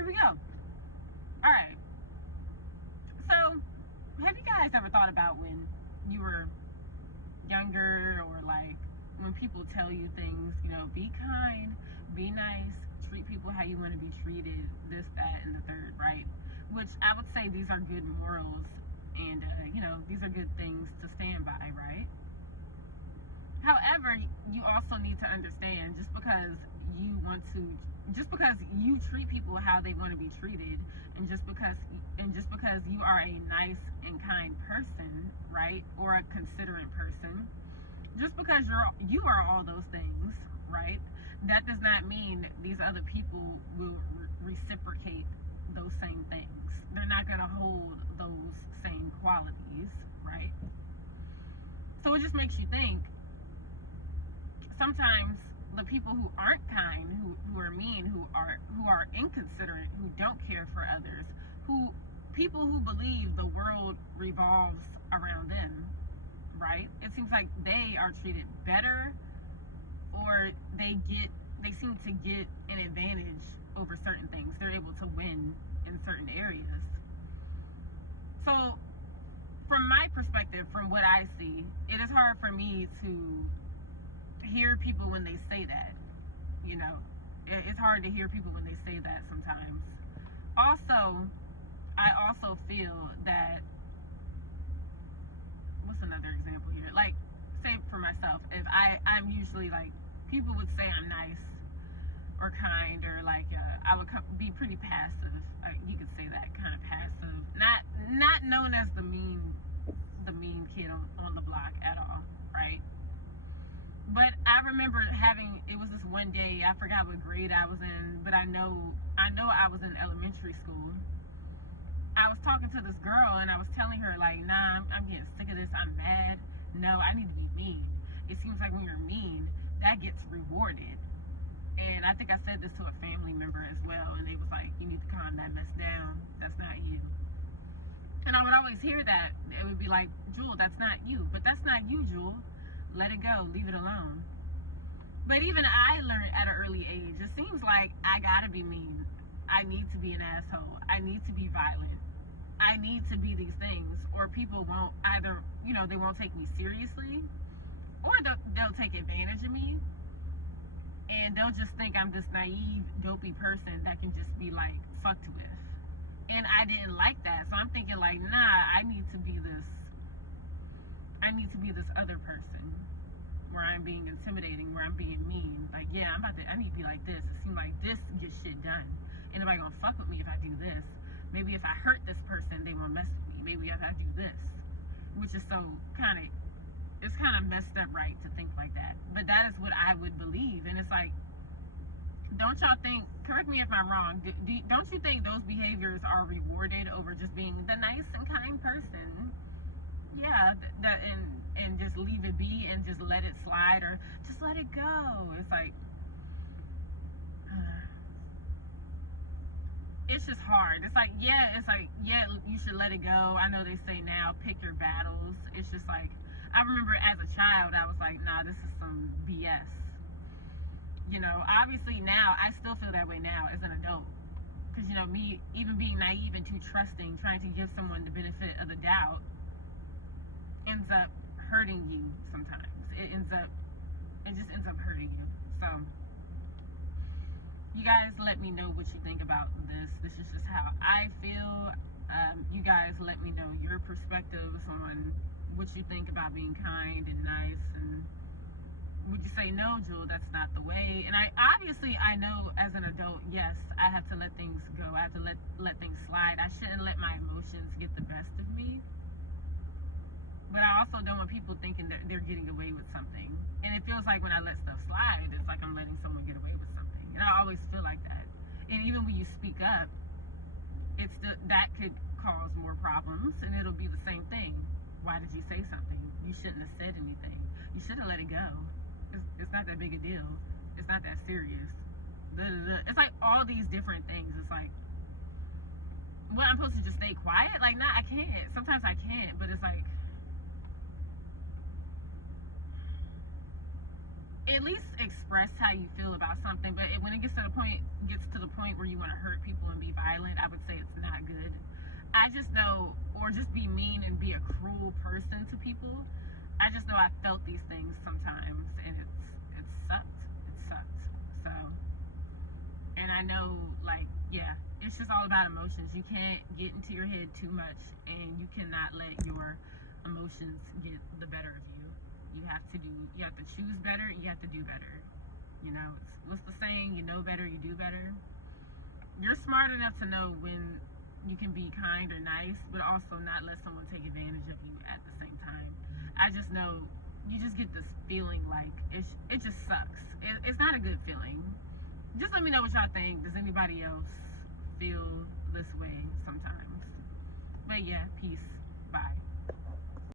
here we go. All right. So, have you guys ever thought about when you were younger, or like when people tell you things, be kind, be nice, treat people how you want to be treated, this, that, and the third, right? Which I would say these are good morals, and these are good things to stand by, right? However, you also need to understand, just because you treat people how they want to be treated, and just because you are a nice and kind person, right, or a considerate person, just because you are all those things, right, that does not mean these other people will reciprocate those same things. They're not going to hold those same qualities, right? So it just makes you think, sometimes the people who aren't kind, who are mean, who are inconsiderate, who don't care for others, people who believe the world revolves around them, right? It seems like they are treated better, or they seem to get an advantage over certain things. They're able to win in certain areas. So from my perspective, from what I see, it is hard for me to hear people when they say that. It's hard to hear people when they say that sometimes. Also, I also feel that, what's another example here? Like, say for myself, if I'm usually like, people would say I'm nice or kind, or like I would be pretty passive. You could say that, kind of passive, not known as the mean kid on the block at all, right? But I remember it was this one day, I forgot what grade I was in, but I know I was in elementary school. I was talking to this girl, and I was telling her, like, nah, I'm getting sick of this, I'm mad. No, I need to be mean. It seems like when you're mean, that gets rewarded. And I think I said this to a family member as well, and they was like, you need to calm that mess down. That's not you. And I would always hear that. It would be like, Jewel, that's not you. But that's not you, Jewel. Let it go. Leave it alone. But even I learned at an early age, it seems like I gotta be mean. I need to be an asshole. I need to be violent. I need to be these things, or people won't either, they won't take me seriously, or they'll take advantage of me, and they'll just think I'm this naive, dopey person that can just be like fucked with. And I didn't like that, so I'm thinking like, nah, I need to be this other person, where I'm being intimidating, where I'm being mean. Like, yeah, I need to be like this. It seems like this gets shit done. Ain't nobody gonna fuck with me if I do this. Maybe if I hurt this person, they won't mess with me. Maybe if I do this, which is so it's kind of messed up, right, to think like that. But that is what I would believe. And it's like, don't y'all think, correct me if I'm wrong, don't you think those behaviors are rewarded over just being the nice and kind person? Yeah, that and just leave it be and just let it slide, or just let it go. It's like, it's just hard. It's like, yeah, you should let it go. I know they say now, pick your battles. It's just like, I remember as a child, I was like, nah, this is some BS. Obviously now, I still feel that way now as an adult. Because, me even being naive and too trusting, trying to give someone the benefit of the doubt, ends up hurting you sometimes. It just ends up hurting you. So, you guys let me know what you think about this. This is just how I feel. You guys let me know your perspectives on what you think about being kind and nice, and would you say, no, Jewel, that's not the way? And I know as an adult, yes, I have to let things go. I have to let things slide. I shouldn't let my emotions get the best of me. But I also don't want people thinking that they're getting away with something. And it feels like when I let stuff slide, it's like I'm letting someone get away with something. And I always feel like that. And even when you speak up, that could cause more problems, and it'll be the same thing. Why did you say something? You shouldn't have said anything. You should have let it go. It's not that big a deal. It's not that serious. It's like all these different things. It's like, what, I'm supposed to just stay quiet? Like, nah, I can't. Sometimes I can't, but it's like, express how you feel about something, but when it gets to the point where you want to hurt people and be violent, I would say it's not good. I just know, or just be mean and be a cruel person to people. I just know I felt these things sometimes, and it sucked. It sucked. So, and I know, like, yeah, it's just all about emotions. You can't get into your head too much, and you cannot let your emotions get the better of you. You have to choose better, and you have to do better. You know, what's the saying? You know better, you do better. You're smart enough to know when you can be kind or nice, but also not let someone take advantage of you at the same time. I just know you just get this feeling like it just sucks. It's not a good feeling. Just let me know what y'all think. Does anybody else feel this way sometimes? But yeah, peace. Bye.